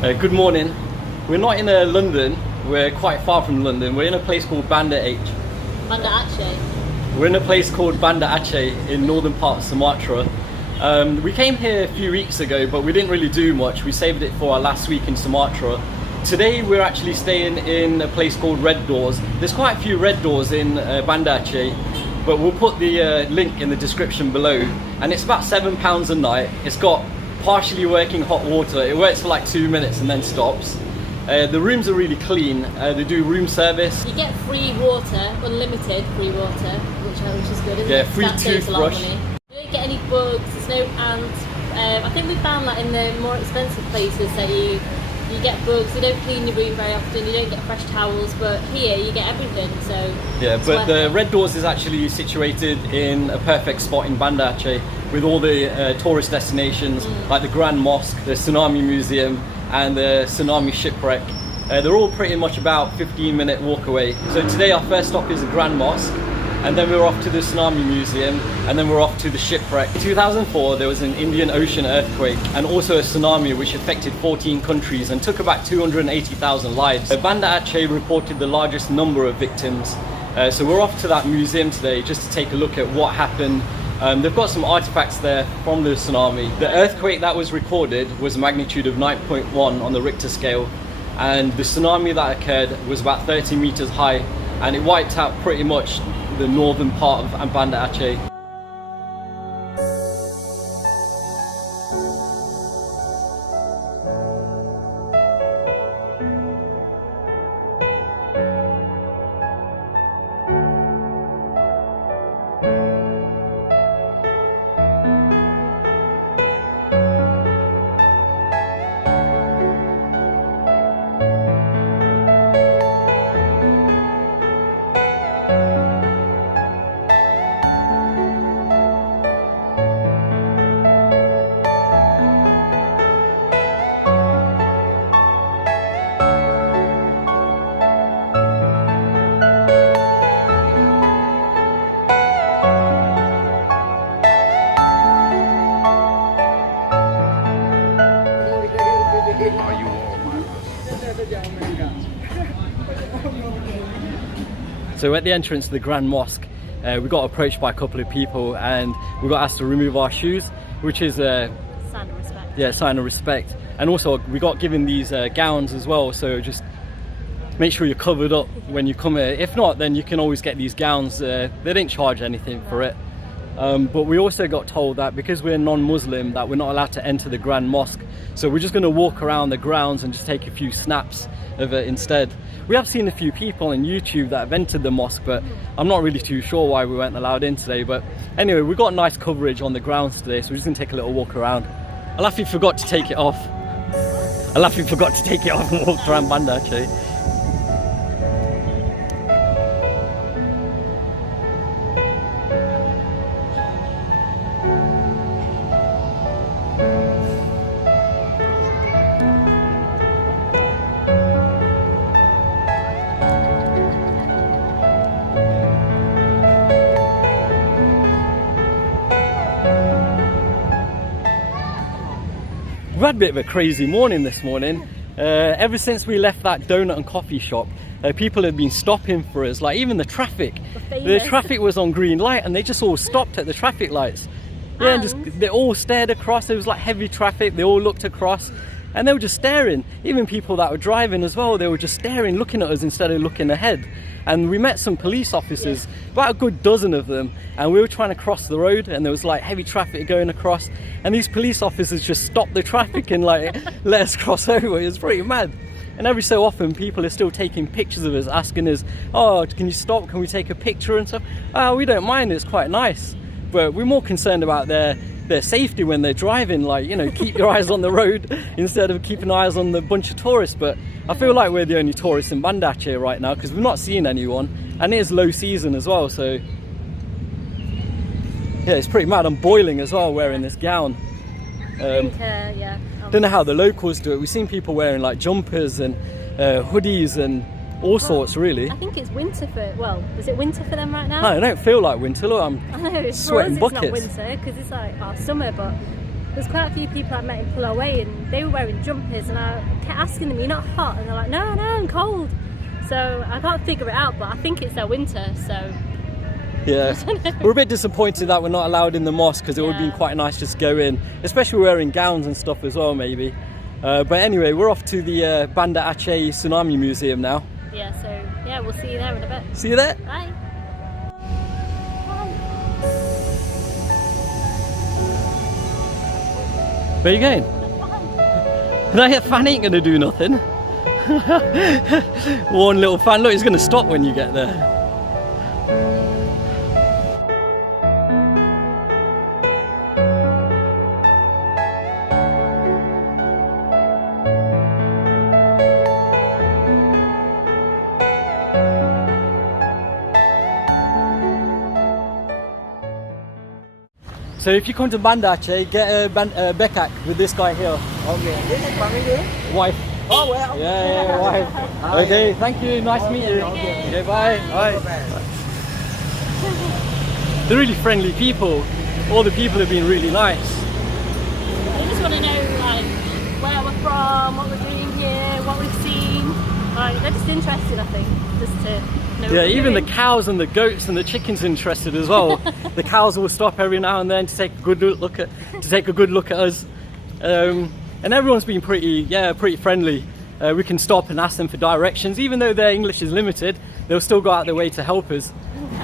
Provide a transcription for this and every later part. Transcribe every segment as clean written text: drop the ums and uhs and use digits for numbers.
Good morning. We're not in London, we're quite far from London. We're in a place called Banda Aceh. We're in a place called Banda Aceh in northern part of Sumatra. We came here a few weeks ago, but we didn't really do much. We saved it for our last week in Sumatra. Today we're actually staying in a place called Red Doors. There's quite a few red doors in Banda Aceh, but we'll put the link in the description below. And it's about £7 a night. It's got partially working hot water. It works for like 2 minutes and then stops. The rooms are really clean. They do room service. You get free water, unlimited free water, which is good, isn't it? Yeah, free that saves a lot of toothbrush. money. You don't get any bugs, there's no ants. I think we found that in the more expensive places that you get bugs, you don't clean your room very often, you don't get fresh towels, but here you get everything, so... Yeah, but the Red Doors is actually situated in a perfect spot in Banda Aceh with all the tourist destinations like the Grand Mosque, the Tsunami Museum and the Tsunami Shipwreck. They're all pretty much about 15-minute walk away. So today our first stop is the Grand Mosque, and then we're off to the Tsunami Museum, and then we're off to the shipwreck. In 2004 there was an Indian Ocean earthquake and also a tsunami which affected 14 countries and took about 280,000 lives. Banda Aceh reported the largest number of victims. So we're off to that museum today just to take a look at what happened. They've got some artifacts there from the tsunami. The earthquake that was recorded was a magnitude of 9.1 on the Richter scale, and the tsunami that occurred was about 30 meters high, and it wiped out pretty much the northern part of Banda Aceh. So at the entrance to the Grand Mosque, we got approached by a couple of people and we got asked to remove our shoes, which is a sign of respect. Yeah, sign of respect. And also we got given these gowns as well, so just make sure you're covered up when you come here. If not, then you can always get these gowns. They didn't charge anything for it. But we also got told that because we're non-Muslim that we're not allowed to enter the Grand Mosque. So we're just going to walk around the grounds and just take a few snaps of it instead. We have seen a few people on YouTube that have entered the mosque, but I'm not really too sure why we weren't allowed in today. But anyway, we got nice coverage on the grounds today, so we're just going to take a little walk around. Alafi forgot to take it off. Alafi forgot to take it off and walked around Banda Aceh. We had a bit of a crazy morning this morning. Ever since we left that donut and coffee shop, people have been stopping for us, like even the traffic. The traffic was on green light and they just all stopped at the traffic lights. Yeah, and just they all stared across. There was like heavy traffic, they all looked across and they were just staring. Even people that were driving as well, they were just staring, looking at us instead of looking ahead. And we met some police officers, about a good dozen of them, and we were trying to cross the road and there was like heavy traffic going across, and these police officers just stopped the traffic and like let us cross over. It was pretty mad. And every so often people are still taking pictures of us, asking us, oh, can you stop, can we take a picture and stuff. We don't mind, it's quite nice, but we're more concerned about their safety when they're driving. Like, you know, keep your eyes on the road instead of keeping eyes on the bunch of tourists. But I feel like we're the only tourists in Banda Aceh right now because we've not seen anyone, and it is low season as well, so yeah, it's pretty mad. I'm boiling as well wearing this gown. Don't know how the locals do it. We've seen people wearing like jumpers and hoodies and all sorts, really. I think it's winter for, well, is it winter for them right now? No, I don't feel like winter. Look, I'm I know, it's sweating for us, buckets. it's not winter because it's like our summer, but there's quite a few people I met in Pulau and they were wearing jumpers, and I kept asking them, "You're not hot?" And they're like, "No, I'm cold." So I can't figure it out, but I think it's their winter, so... Yeah, we're a bit disappointed that we're not allowed in the mosque, because it would have been quite nice just to go in, especially wearing gowns and stuff as well, maybe. But anyway, we're off to the Banda Aceh Tsunami Museum now. Yeah, so yeah, we'll see you there in a bit. See you there. Bye. Where are you going? That fan ain't gonna do nothing. One little fan, look, he's gonna stop when you get there. So if you come to Banda Aceh, get a bekak with this guy here. Okay, this is family. Wife. Oh, well. Yeah, wife. Okay, thank you. Nice to meet you. Okay, bye. Bye. They're really friendly people. All the people have been really nice. They just want to know like where we're from, what we're doing here, what we've seen. Like, they're just interested, I think, just to know. Yeah, even the cows and the goats and the chickens are interested as well. The cows will stop every now and then to take a good look at us. And everyone's been pretty friendly. We can stop and ask them for directions, even though their English is limited. They'll still go out their way to help us.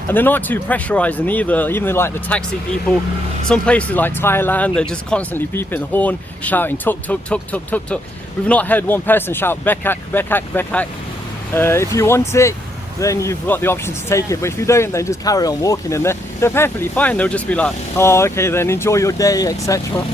And they're not too pressurizing either. Even like the taxi people, some places like Thailand, they're just constantly beeping the horn, shouting tuk-tuk, tuk-tuk, tuk-tuk. We've not heard one person shout bekak, bekak, bekak. If you want it, then you've got the option to take it. But if you don't, then just carry on walking, and they're perfectly fine. They'll just be like, "Oh, okay, then enjoy your day," etc.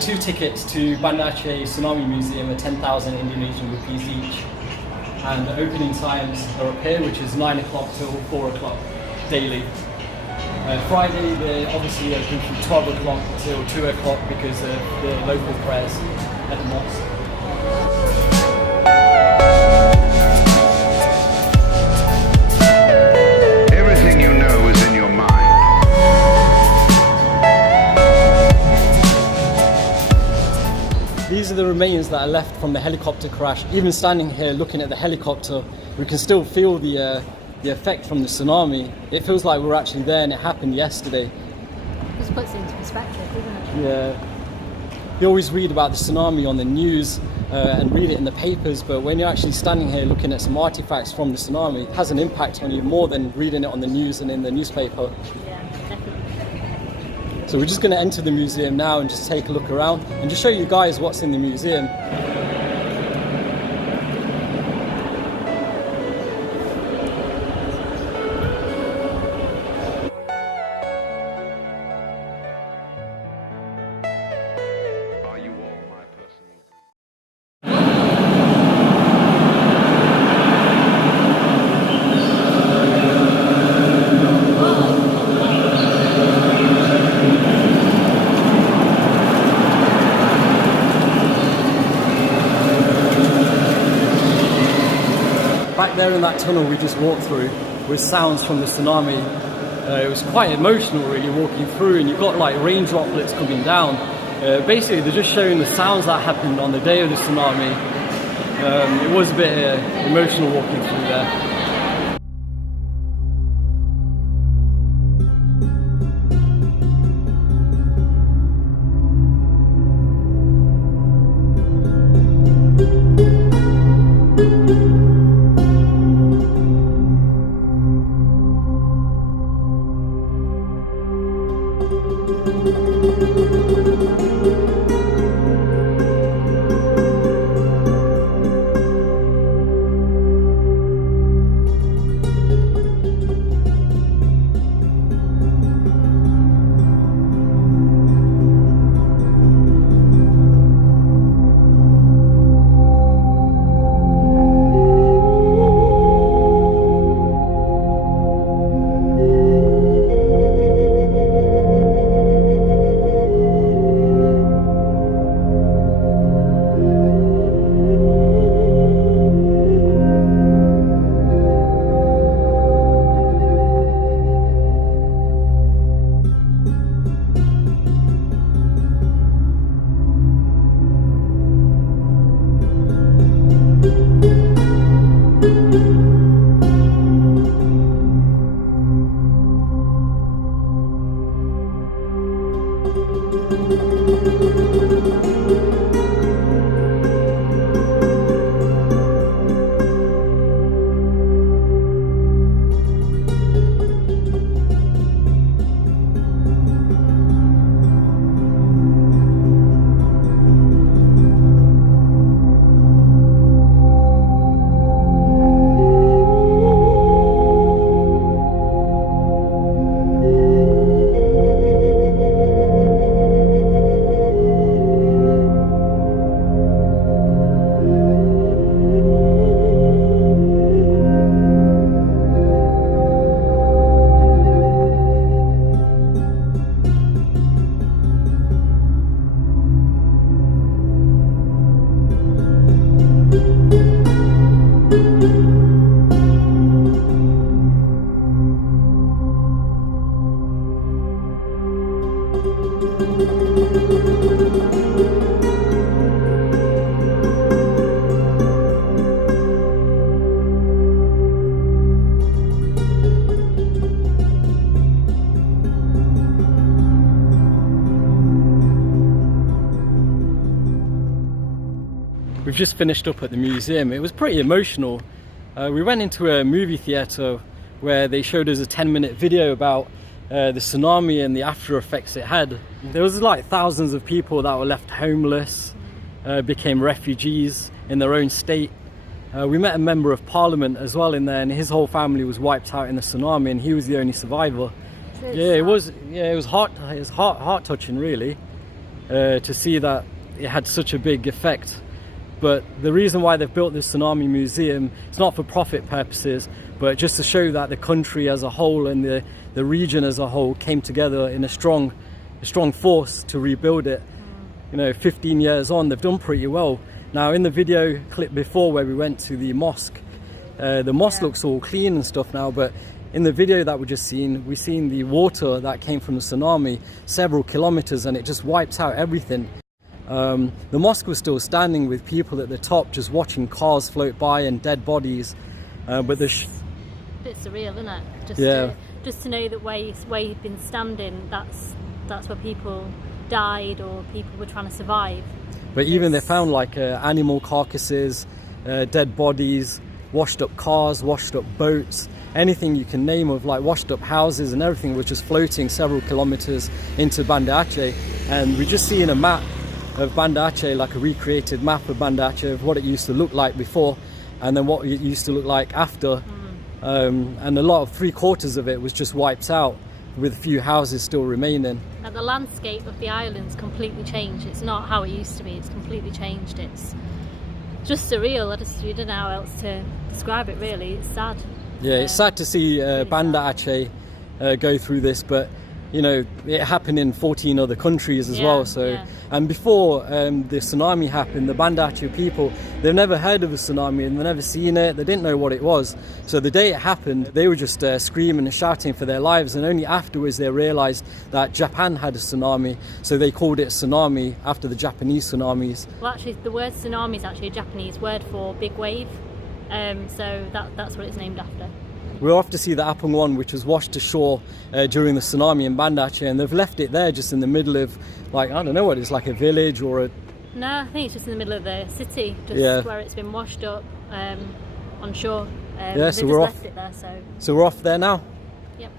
Two tickets to Banda Aceh Tsunami Museum are 10,000 Indonesian rupees each, and the opening times are up here, which is 9 o'clock till 4 o'clock daily. Friday they're obviously open from 12 o'clock till 2 o'clock because of the local prayers at the mosque. Everything you know is in your mind. These are the remains that are left from the helicopter crash. Even standing here looking at the helicopter, we can still feel the effect from the tsunami. It feels like we're actually there and it happened yesterday. Just puts it into perspective, doesn't it? Yeah. You always read about the tsunami on the news and read it in the papers, but when you're actually standing here looking at some artifacts from the tsunami, it has an impact on you more than reading it on the news and in the newspaper. Yeah, definitely. So we're just going to enter the museum now and just take a look around and just show you guys what's in the museum. Are you all my personal? Back there in that tunnel we just walked through with sounds from the tsunami. It was quite emotional really walking through, and you've got like rain droplets coming down. Basically they're just showing the sounds that happened on the day of the tsunami. It was a bit emotional walking through there. we've just finished up at the museum. It was pretty emotional. We went into a movie theatre where they showed us a 10-minute video about the tsunami and the after effects it had. There was like thousands of people that were left homeless, became refugees in their own state. We met a member of parliament as well in there, and his whole family was wiped out in the tsunami, and he was the only survivor. It was heart touching, really, to see that it had such a big effect. But the reason why they've built this tsunami museum, it's not for profit purposes, but just to show that the country as a whole and the region as a whole came together in a strong force to rebuild it. 15 years on, they've done pretty well. Now, in the video clip before where we went to the mosque looks all clean and stuff now, but in the video that we just seen, we seen the water that came from the tsunami several kilometers, and it just wipes out everything. The mosque was still standing with people at the top just watching cars float by and dead bodies. But the a bit surreal, isn't it? Just to know that where you've been standing, that's where people died or people were trying to survive. But even they found like animal carcasses, dead bodies, washed up cars, washed up boats, anything you can name of, like washed up houses, and everything was just floating several kilometers into Banda Aceh. And we just seen a map of Banda Aceh, like a recreated map of Banda Aceh, of what it used to look like before and then what it used to look like after. And a lot of 3/4 of it was just wiped out, with a few houses still remaining. And the landscape of the island's completely changed. It's not how it used to be. It's completely changed. It's just surreal. I don't know how else to describe it, really. It's sad. Yeah, it's sad to see Banda Aceh go through this, but it happened in 14 other countries as well. So, and before the tsunami happened, the Banda Aceh people, they've never heard of a tsunami and they've never seen it. They didn't know what it was. So the day it happened, they were just screaming and shouting for their lives. And only afterwards they realised that Japan had a tsunami. So they called it tsunami after the Japanese tsunamis. Well, actually, the word tsunami is actually a Japanese word for big wave. So that's what it's named after. We're off to see the Apung one, which was washed ashore during the tsunami in Banda Aceh, and they've left it there just in the middle of, like, I don't know what it's like, a village or a... No, I think it's just in the middle of the city, just where it's been washed up on shore. So we're off. Left it there, So we're off there now. Yep.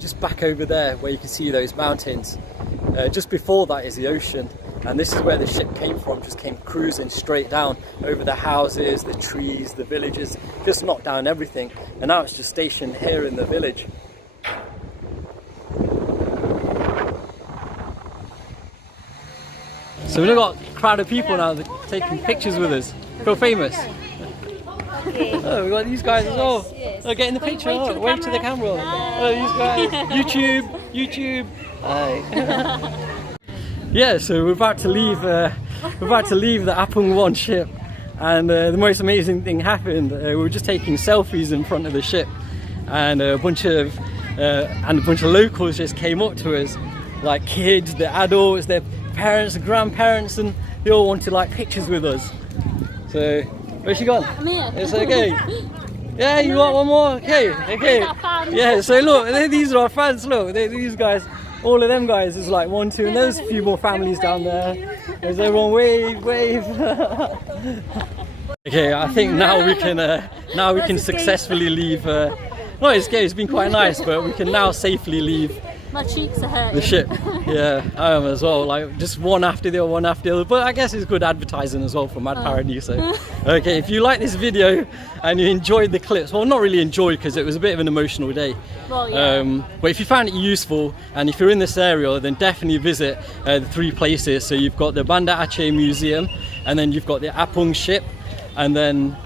just back over there where you can see those mountains. Just before that is the ocean, and this is where the ship came from, just came cruising straight down over the houses, the trees, the villages, just knocked down everything, and now it's just stationed here in the village. So we've got a crowd of people now that are taking pictures with us. Feel famous? Oh, we've got these guys as well. Oh, get in the picture. Wave to the camera. Oh, these guys. YouTube. Hi. Yeah, so we're about to leave. We're about to leave the Apung 1 ship, and the most amazing thing happened. We were just taking selfies in front of the ship, and a bunch of locals just came up to us, like kids, the adults, their parents, and grandparents, and they all wanted like pictures with us. So, where's she gone? I'm here. It's okay. Yeah, you want one more? Okay. Yeah, so look, these are our fans. Look, these guys, all of them guys is like 1, 2, and there's a few more families down there. There's everyone wave. Okay, I think now we can successfully leave. No, it's been quite nice, but we can now safely leave. My cheeks are hurting. The ship. Yeah, I am as well. Like just one after the other. But I guess it's good advertising as well for Mad Paradiso. Okay, if you like this video and you enjoyed the clips, well, not really enjoyed because it was a bit of an emotional day. Well, yeah. But if you found it useful and if you're in this area, then definitely visit the 3 places. So you've got the Banda Aceh Museum, and then you've got the Apung ship, and then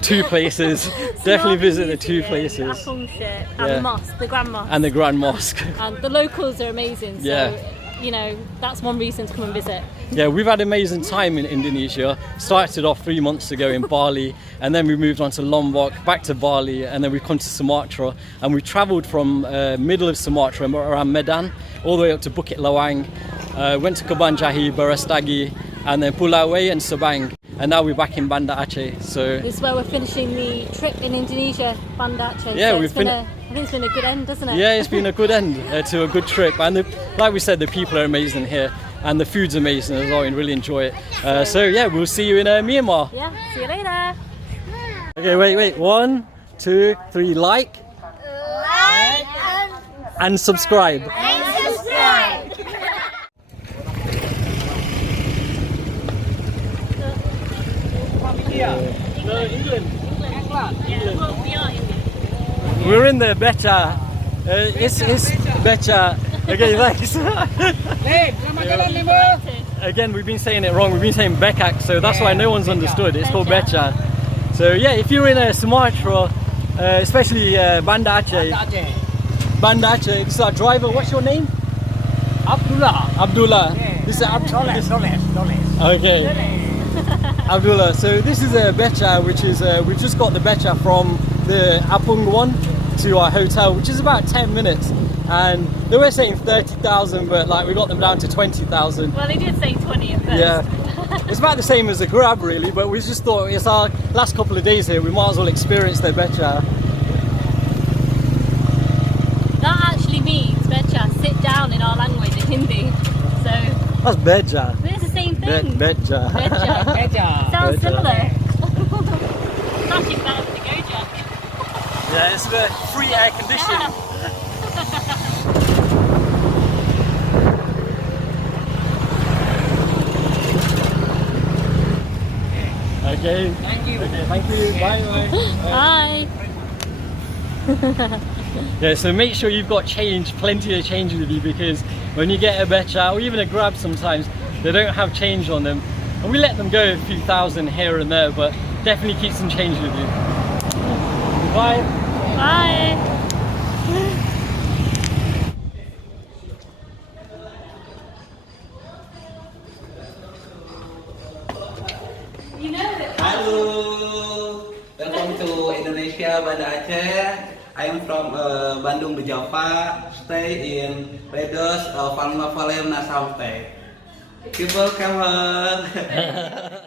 2 places. Definitely visit the 2 places. Apung ship and the mosque, the Grand Mosque. And the Grand Mosque. And the locals are amazing. So, yeah. You know, that's one reason to come and visit. Yeah, we've had amazing time in Indonesia. Started off 3 months ago in Bali, and then we moved on to Lombok, back to Bali, and then we've come to Sumatra, and we travelled from middle of Sumatra around Medan all the way up to Bukit Lawang, went to Kabanjahi, Barastagi, and then Pulawai and Sabang, and now we're back in Banda Aceh. So this is where we're finishing the trip in Indonesia, Banda Aceh. Yeah, so I think it's been a good end, hasn't it? Yeah, it's been a good end to a good trip, and like we said, the people are amazing here, and the food's amazing as well, and really enjoy it. So yeah, we'll see you in Myanmar. Yeah, see you later. Okay, wait, 1, 2, 3, like and subscribe. England. We're in the Becha. It's Becha. Okay, thanks. Again, we've been saying it wrong. We've been saying bekak, so that's why no one's understood. It's called Becha. So yeah, if you're in Sumatra, especially Banda Aceh. Banda Aceh. This is our driver. What's your name? Abdullah. This is Abdullah. Okay. Abdullah. So this is a becha, which is we've just got the becha from the Apung 1 to our hotel, which is about 10 minutes. And they were saying 30,000, but like we got them down to 20,000. Well, they did say 20 at first. Yeah, it's about the same as the Grab really, but we just thought it's our last couple of days here. We might as well experience the becha. That actually means becha, sit down in our language, in Hindi. So that's becha. It's the same thing. Becha. Becha. Sounds similar. It's actually better than the Gojek. Yeah, it's the free air conditioning. Okay. Thank you. Okay, thank you. Bye. Bye. Yeah, so make sure you've got change, plenty of change with you, because when you get a becha or even a Grab sometimes, they don't have change on them. And we let them go a few thousand here and there, but definitely keep some change with you. Bye. Bye. Hello, welcome to Indonesia, Banda Aceh. I am from Bandung, the Java. Stay in Redos, Panglima Valley, Sampai. People come on.